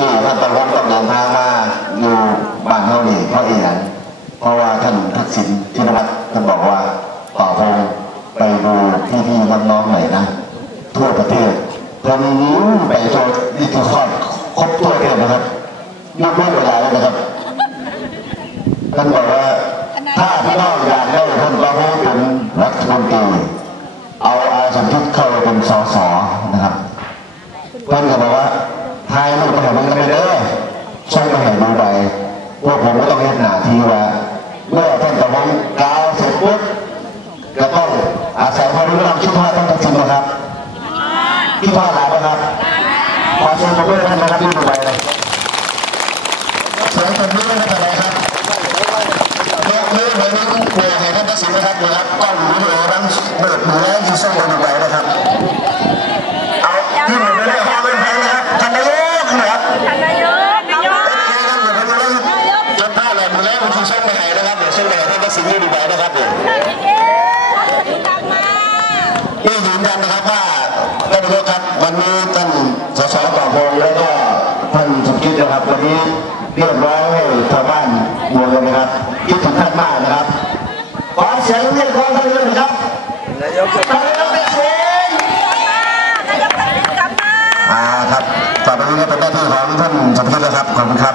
ที่ท่านประวัติต้องเดินทางมาอยู่บ้านเฮานี่เพราะอีหยังเพราะว่าท่านทักษิณชินวัตรท่านบอกว่าต่อพงไปดูพี่พี่น้องๆหน่อยนะ ทั่วประเทศเพิ่นไปโชว์นี่คือครอบครบทั่วประเทศนะครับยกเว้นเวลาแล้วนะครับท่านบอกว่าถ้าพี่น้องอยากได้ท่านประวุฒิเป็นรัฐมนตรีเอาอาสมพิษเข้าไปเป็นสสนะครับเพื่อนก็บอกว่าทายลูกไปหามันก็ไม่ได้ส่งไปให้ดูไป พวกผมก็ต้องเห็นหน้าที่ว่าเมื่อท่านประวุฒิกล่าวเสร็จปุ๊บก็ต้องอาศัยความรู้ความคิดว่าท่านทักษิณนะครับคิดว่าหลายนะครับขอเชิญมาด้วยท่านนะครับที่ดูไปเลยเสียงตบมือให้ท่านนะครับเมื่อเมื่อเมื่อนี้เมื่อให้ท่านตัดสินนะครับนะครับต้องวิดีโอนั้นเปิดมือแล้วยิงส่งกันไป มันคือส่งไปให้นะครับเดี๋ยวส่งไปให้ท่านตัดสินที่ดูไปนะครับเดี๋ยวกลับมานี่ยืนยันนะครับว่าท่านนายกครับวันนี้ท่านสสต่อพงแล้วก็ท่านสมคิดนะครับวันนี้เรียบร้อยให้ชาวบ้านมวลเลยนะครับคิดถึงท่านมากนะครับขอเสียงเรียกร้องท่านนายกนะครับนายกท่านนายกเป็นเสียงนายกทักษิณกลับมาอ่าครับต่อไปนี้ก็เป็นหน้าที่ของท่านสมคิดแล้วครับขอบคุณครับ